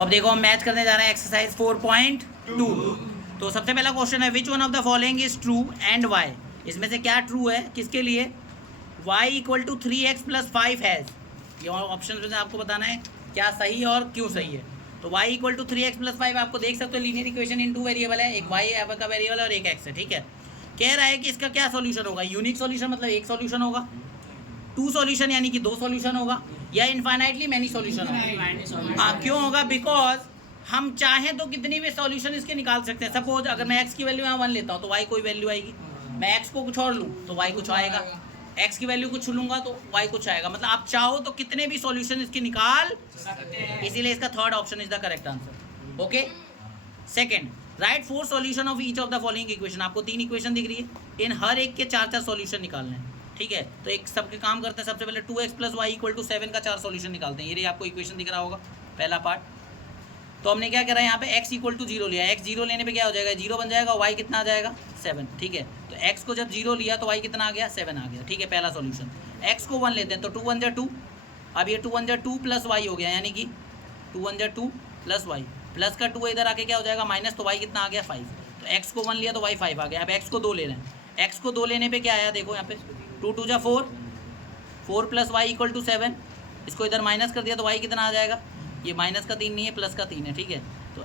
अब देखो हम मैच करने जा रहे हैं एक्सरसाइज 4.2। तो सबसे पहला क्वेश्चन है which one of the following is true and why. इसमें से क्या ट्रू है किसके लिए? y equal to 3x plus 5 has. ये ऑप्शन में से आपको बताना है क्या सही और क्यों सही है। तो y equal to 3x plus 5 आपको देख सकते हो लीनियर इक्वेशन इन टू वेरिएबल है, एक y का वेरिएबल और एक x है। ठीक है, कह रहा है कि इसका क्या सॉल्यूशन होगा? यूनिक सॉल्यूशन मतलब एक सॉल्यूशन होगा, टू सॉल्यूशन यानी कि दो सॉल्यूशन होगा, या इनफाइनाइटली मैनी सॉल्यूशन होगा। हाँ, क्यों होगा? बिकॉज हम चाहें तो कितनी भी सॉल्यूशन इसके निकाल सकते हैं। सपोज अगर मैं x की वैल्यू यहाँ 1 लेता हूँ तो y कोई वैल्यू आएगी, मैं x को कुछ और लूँ तो y कुछ आएगा, x की वैल्यू कुछ लूँगा तो y कुछ आएगा। मतलब आप चाहो तो कितने भी सॉल्यूशन इसके निकाल सकते हैं, इसीलिए इसका third option is the correct answer. Okay, second, right 4 solution of each of the following equation. आपको 3 इक्वेशन दिख रही है, इन हर एक के 4-4 सॉल्यूशन निकालने हैं। ठीक है, तो एक सबके काम करते हैं। सबसे पहले 2x plus Y equal to 7 का 4 सॉल्यूशन निकालते हैं। ये आपको इक्वेशन दिख रहा होगा पहला पार्ट। तो हमने क्या करा है यहाँ पे x इक्वल टू 0 लिया। x 0 लेने पे क्या हो जाएगा? 0 बन जाएगा। y कितना आ जाएगा? 7। ठीक है, तो x को जब 0 लिया तो y कितना आ गया? 7 आ गया। ठीक है, पहला सॉल्यूशन। x को 1 लेते हैं तो 2 1 जा 2। अब ये 2 1 जा 2 प्लस y हो गया, यानी कि 2 1 जा 2 प्लस y, प्लस का 2 इधर आके क्या हो जाएगा? माइनस, तो y कितना आ गया? 5। तो x को 1 लिया तो y 5 आ गया। अब x को 2 ले रहे हैं, x को 2 लेने पे क्या आया? देखो यहाँ पे 2 2 जा 4, 4 प्लस वाई इक्वल टू 7। इसको इधर माइनस कर दिया तो y कितना आ जाएगा? ये माइनस का 3 नहीं है, प्लस का 3 है। ठीक है, तो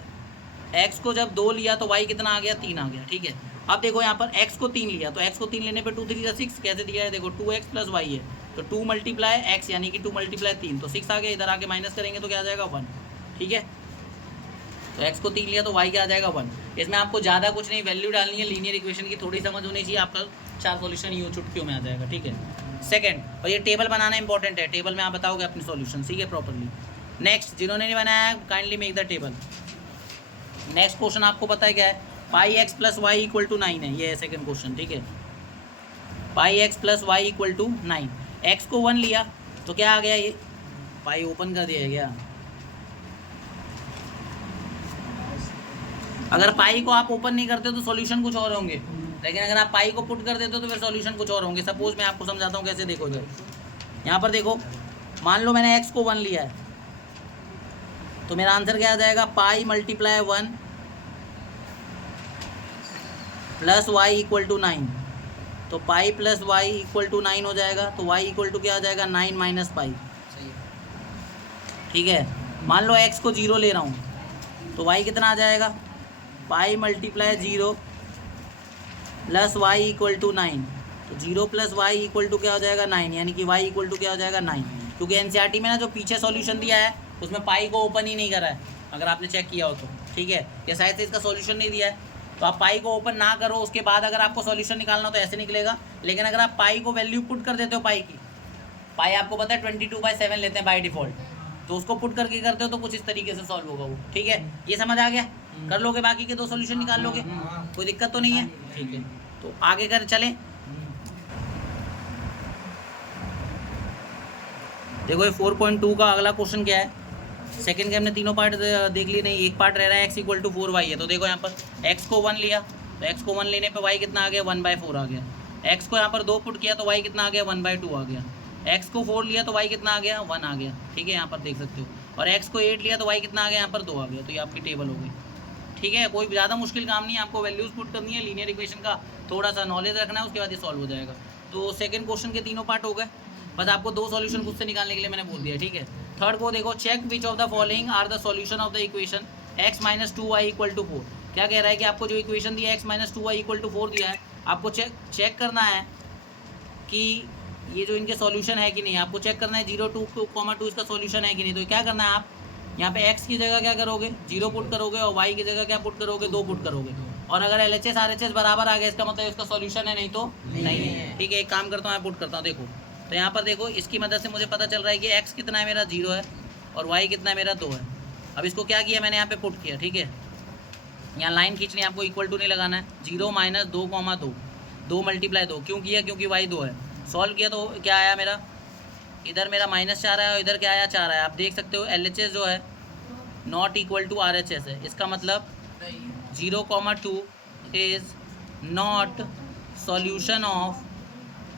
x को जब 2 लिया तो y कितना आ गया? 3 आ गया। ठीक है, अब देखो यहाँ पर x को 3 लिया तो x को 3 लेने पे 2 3 जा 6 कैसे दिया है? देखो 2x प्लस वाई है तो 2 मल्टीप्लाई x यानी कि 2 मल्टीप्लाई 3 तो 6 आ गया। इधर आके माइनस करेंगे तो क्या आ जाएगा? 1। ठीक है, तो x को 3 लिया तो y क्या आ जाएगा? 1। इसमें आपको ज़्यादा कुछ नहीं वैल्यू डालनी है, लीनियर इक्वेशन की थोड़ी समझ होनी चाहिए, आपका 4 सॉल्यूशन यूँ चुटकियों में आ जाएगा। ठीक है, सेकंड, और ये टेबल बनाना इंपॉर्टेंट है, टेबल में आप बताओगे अपने सॉल्यूशन। ठीक है, प्रॉपरली। नेक्स्ट, जिन्होंने नहीं बनाया kindly make the table. Next question आपको पता है क्या है? Pi X plus Y equal to 9 है, ये है सेकंड क्वेश्चन। ठीक है, pi X plus Y equal to 9। X को 1 लिया तो क्या आ गया? ये पाई ओपन कर दिया गया। अगर पाई को आप ओपन नहीं करते तो सॉल्यूशन कुछ और होंगे, लेकिन अगर आप पाई को पुट कर देते हो तो फिर सॉल्यूशन कुछ और होंगे। सपोज मैं आपको समझाता हूँ कैसे। देखो इधर, यहाँ पर देखो, मान लो मैंने x को 1 लिया है तो मेरा आंसर क्या आ जाएगा? Pi multiply 1 plus Y equal to 9। तो pi plus Y equal to 9 हो जाएगा, तो y इक्वल टू क्या हो जाएगा? 9 माइनस पाई। ठीक है, मान लो x को 0 ले रहा हूँ तो y कितना आ जाएगा? Pi multiply 0 plus Y equal to 9। तो 0 प्लस वाई इक्वल टू क्या हो जाएगा? 9, यानी कि y इक्वल टू क्या हो जाएगा? 9। क्योंकि एनसीईआरटी में ना जो पीछे सॉल्यूशन दिया है उसमें पाई को ओपन ही नहीं करा है, अगर आपने चेक किया हो तो। ठीक है, या शायद से इसका सॉल्यूशन नहीं दिया है, तो आप पाई को ओपन ना करो, उसके बाद अगर आपको सॉल्यूशन निकालना हो तो ऐसे निकलेगा। लेकिन अगर आप पाई को वैल्यू पुट कर देते हो, पाई की, पाई आपको पता है 22/7 लेते हैं बाई डिफ़ॉल्ट, तो उसको पुट करके करते हो तो कुछ इस तरीके से सॉल्व होगा वो। ठीक है, ये समझ आ गया? कर लोगे, बाकी के 2 सॉल्यूशन निकाल लोगे, कोई दिक्कत तो नहीं है। ठीक है, तो आगे कर चलें। देखो ये 4.2 का अगला क्वेश्चन क्या है? सेकंड के हमने तीनों पार्ट देख लिए, नहीं एक पार्ट रह रहा है, x इक्वल टू 4y है। तो देखो यहाँ पर x को 1 लिया तो x को 1 लेने पे y कितना आ गया? 1/4 आ गया। x को यहाँ पर 2 पुट किया तो y कितना आ गया? 1/2 आ गया। x को 4 लिया तो y कितना आ गया? 1 आ गया। ठीक है, यहाँ पर देख सकते हो। और x को 8 लिया तो y कितना आ गया? यहाँ पर 2 आ गया। तो ये आपकी टेबल हो गई। ठीक है, कोई ज़्यादा मुश्किल काम नहीं है, आपको वैल्यूज़ पुट करनी है, लीनियर इक्वेशन का थोड़ा सा नॉलेज रखना है, उसके बाद ये सॉल्व हो जाएगा। तो सेकंड क्वेश्चन के तीनों पार्ट हो गए, बस आपको 2 सॉल्यूशन खुद से निकालने के लिए मैंने बोल दिया। ठीक है, थर्ड को देखो, check which of the following are the solution of the equation x minus 2y equal to 4। क्या कह रहा है कि आपको जो इक्वेशन दिया है x minus 2y equal to 4 दिया है, आपको चेक करना है कि ये जो इनके सॉल्यूशन है कि नहीं। आपको चेक करना है 0 2 2 इसका सॉल्यूशन है कि नहीं। तो क्या करना है, आप यहाँ पे x की जगह क्या करोगे? 0 पुट करोगे, और y की जगह क्या पुट करोगे? 2 पुट करोगे। और अगर LHS RHS बराबर आ गया, इसका मतलब इसका सॉल्यूशन है, नहीं तो नहीं है। ठीक है, एक काम करता हूँ, मैं पुट करता हूँ। देखो, तो यहाँ पर देखो, इसकी मदद से मुझे पता चल रहा है कि x कितना है मेरा? 0 है, और y कितना है मेरा? 2 है। अब इसको क्या किया मैंने? यहाँ पे पुट किया। ठीक है, यहाँ लाइन खींचनी है, आपको इक्वल टू नहीं लगाना है। 0 माइनस 2, 2 मल्टीप्लाई 2 क्यों किया? क्योंकि y 2 है। सॉल्व किया तो क्या आया मेरा? इधर मेरा -4 आया और इधर क्या आया? 4 आया। आप देख सकते हो LHS जो है नॉट इक्वल टू RHS है। इसका मतलब 0,2 इज़ नॉट सॉल्यूशन ऑफ।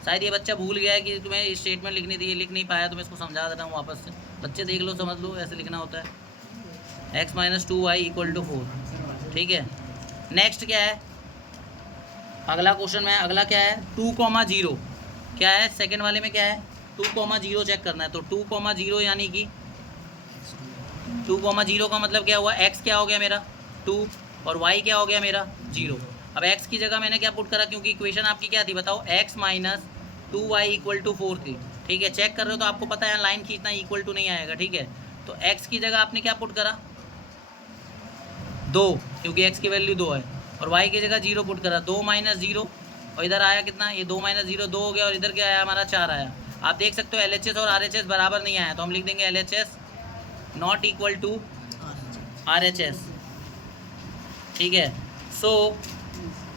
शायद ये बच्चा भूल गया है कि तुम्हें स्टेटमेंट लिखनी थी, लिख नहीं पाया, तो मैं इसको समझा देता हूँ वापस से। बच्चे देख लो, समझ लो, ऐसे लिखना होता है। x minus 2y equal to 4, ठीक है। नेक्स्ट क्या है अगला क्वेश्चन में, अगला क्या है 2,0 क्या है सेकंड वाले में क्या है 2,0 चेक करना है। तो 2,0 यानी कि 2,0 का मतलब क्या हुआ, x क्या हो गया मेरा 2 और y क्या हो गया मेरा 0। अब x की जगह मैंने क्या पुट करा, क्योंकि इक्वेशन आपकी क्या थी बताओ, x minus 2y equal to 4 थी, ठीक है। चेक कर रहे हो तो आपको पता है लाइन खींचना इक्वल टू नहीं आएगा, ठीक है। तो x की जगह आपने क्या पुट करा 2, क्योंकि x की वैल्यू 2 है, और y की जगह 0 पुट करा, 2 माइनस 0, और इधर आया कितना, ये 2 माइनस 0 2 हो गया, और इधर क्या आया हमारा 4 आया। आप देख सकते हो LHS और RHS बराबर नहीं आया, तो हम लिख देंगे LHS not equal to RHS, ठीक है। So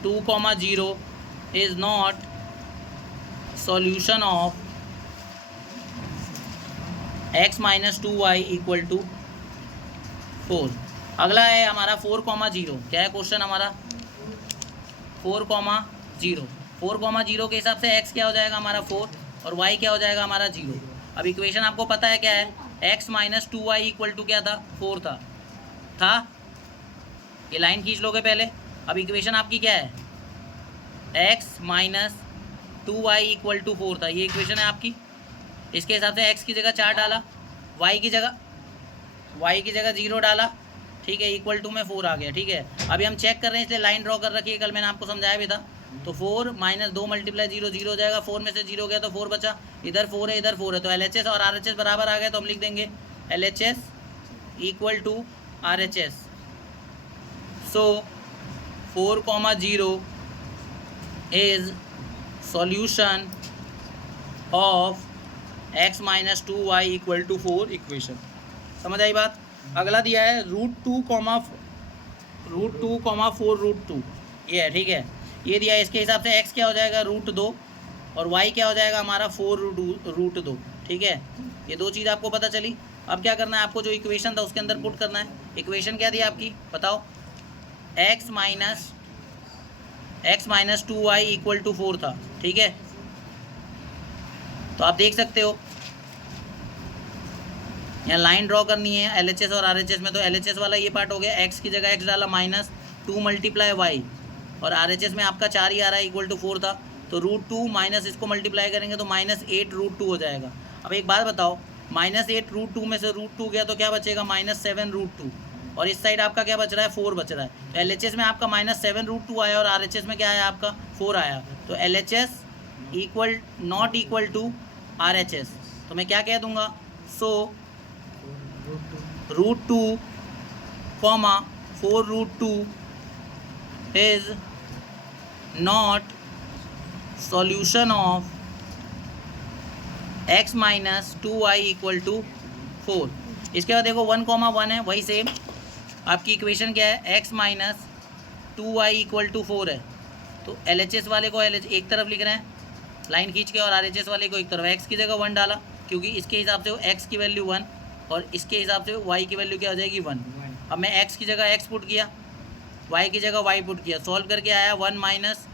2,0 is not solution of x minus 2y equal to 4। अगला है हमारा 4,0, क्या है क्वेश्चन हमारा 4,0। 4,0 के हिसाब से x क्या हो जाएगा हमारा 4 और y क्या हो जाएगा हमारा 0। अब इक्वेशन आपको पता है क्या है, x minus 2y equal to क्या था 4 था। ये लाइन खींच लोगे पहले। अब इक्वेशन आपकी क्या है, x minus 2y equal to 4 था, ये इक्वेशन है आपकी। इसके हिसाब से x की जगह 4 डाला, y की जगह 0 डाला, ठीक है, इक्वल टू में 4 आ गया, ठीक है। अभी हम चेक कर रहे हैं इसलिए लाइन ड्रॉ कर रखी है, कल मैंने आपको समझाया भी था। तो 4 माइनस 2 मल्टीप्लाई 0 0 हो जाएगा, 4 में से 0 गया तो 4 बचा, इधर 4 है इधर 4 है, तो LHS और RHS बराबर आ गए, तो हम लिख देंगे LHS equal to RHS। So 4,0 is solution of x minus 2y equal to 4 equation. समझ आई बात। अगला दिया है √2,4√2, ये है, ठीक है। ये दिया है, इसके हिसाब से x क्या हो जाएगा √2 और y क्या हो जाएगा हमारा 4√2, ठीक है। ये दो चीज़ आपको पता चली। अब क्या करना है आपको, जो इक्वेशन था उसके अंदर पुट करना है। इक्वेशन क्या दिया आपकी बताओ, x minus 2y equal to 4 था, ठीक है। तो आप देख सकते हो यहाँ लाइन ड्रॉ करनी है LHS और RHS में। तो LHS वाला ये पार्ट हो गया, x की जगह x डाला माइनस 2 मल्टीप्लाई y, और RHS में आपका 4 ही आ रहा है इक्वल टू 4 था, तो √2 माइनस इसको मल्टीप्लाई करेंगे तो माइनस 8√2 हो जाएगा। अब एक बात बताओ, माइनस 8√2 में से √2 गया तो क्या बचेगा माइनस 7√2, और इस साइड आपका क्या बच रहा है 4 बच रहा है। तो LHS में आपका माइनस 7√2 आया और RHS में क्या आया आपका 4 आया, तो LHS not equal to RHS। तो मैं क्या कह दूंगा, so √2, 4√2 is not solution of x minus 2y equal to 4। इसके बाद देखो 1,1 है, वही सेम आपकी इक्वेशन क्या है, x minus 2y equal to 4 है। तो LHS वाले को एक तरफ लिख रहे हैं लाइन खींच के, और RHS वाले को एक तरफ। x की जगह 1 डाला, क्योंकि इसके हिसाब से x की वैल्यू 1 और इसके हिसाब से y की वैल्यू क्या हो जाएगी 1। अब मैं x की जगह x पुट किया, y की जगह y पुट किया, सॉल्व करके आया 1 माइनस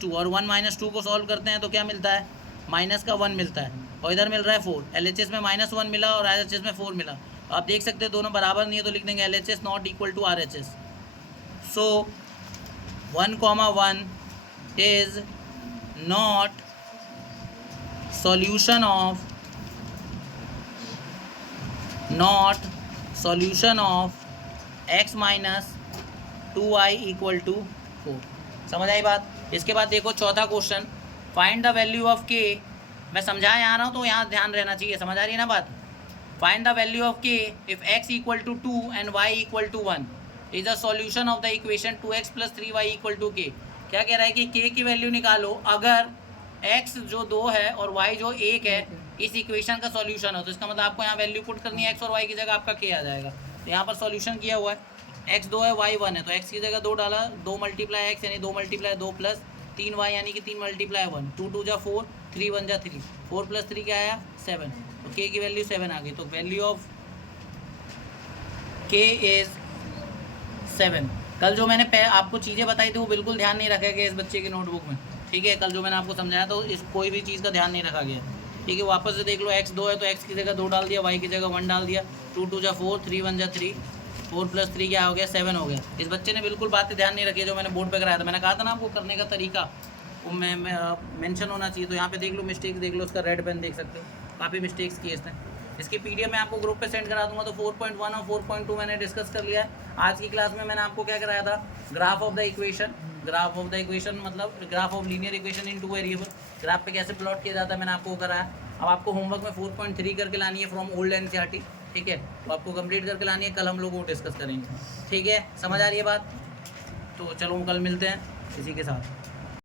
2, और 1 माइनस 2 को सॉल्व करते हैं तो क्या मिलता है, माइनस का 1 मिलता है, और इधर मिल रहा है 4। LHS में माइनस 1 मिला और RHS में 4 मिला। तो आप देख सकते हैं दोनों बराबर नहीं है, तो लिख देंगे LHS not equal to RHS। So 1,1 is not solution of x minus 2y equal to 4। समझ आई बात। इसके बाद देखो चौथा question, find the value of k। मैं समझाया आ रहा हूँ तो यहाँ ध्यान रहना चाहिए, समझ आ रही है ना बात। Find the value of k if x equal to 2 and y equal to 1 is the solution of the equation 2x plus 3y equal to k। क्या कह रहा है कि k की वैल्यू निकालो अगर x जो 2 है और y जो 1 है इस इक्वेशन का सॉल्यूशन हो। तो इसका मतलब आपको यहाँ वैल्यू पुट करनी है, x और y की जगह आपका k आ जाएगा। तो यहाँ पर सॉल्यूशन किया हुआ है, x 2 है y 1 है, तो x की जगह 2 डाला, 2 मल्टीप्लाई x यानी 2 मल्टीप्लाई 2 प्लस 3y यानी कि 3 मल्टीप्लाई 1, 2 2 जा 4, 3 1 जा 3, 4 प्लस 3 क्या आया 7। तो k की वैल्यू 7 आ गई। तो वैल्यू ऑफ k इज 7। कल जो मैंने आपको चीज़ें बताई थी वो बिल्कुल ध्यान नहीं रखा गया इस बच्चे की नोटबुक में, ठीक है। कल जो मैंने आपको समझाया तो इस कोई भी चीज़ का ध्यान नहीं रखा गया। ठीक है, वापस से देख लो, x 2 है तो x की जगह 2 डाल दिया, y की जगह 1 डाल दिया, 2 2 जा 4, 3 1 जा 3, 4 + 3 क्या हो गया 7 हो गया। इस बच्चे ने बिल्कुल बातें ध्यान नहीं रखी जो मैंने बोर्ड पे कराया था। मैंने कहा था ना आपको करने का तरीका वो मैं मेंशन होना चाहिए। तो यहाँ पे देख लो मिस्टेक्स देख लो, उसका रेड पेन देख सकते हो, काफ़ी मिस्टेक्स किए इसने। इसकी पीडीएफ मैं आपको ग्रुप पे सेंड करा दूंगा। तो 4.1 और 4.2 मैंने डिस्कस कर लिया है। आज की क्लास में मैंने आपको क्या कराया था, graph of the equation. Graph of the equation मतलब graph of linear equation in 2 variable. Graph पे कैसे प्लॉट किया जाता है मैंने आपको कराया। अब आपको होमवर्क में 4.3 करके लानी है फ्रॉम ओल्ड एनसीईआरटी, ठीक है, तो आपको कंप्लीट करके लानी है। कल हम लोग वो डिस्कस करेंगे, ठीक है, समझ आ रही है बात। तो चलो कल मिलते हैं इसी के साथ।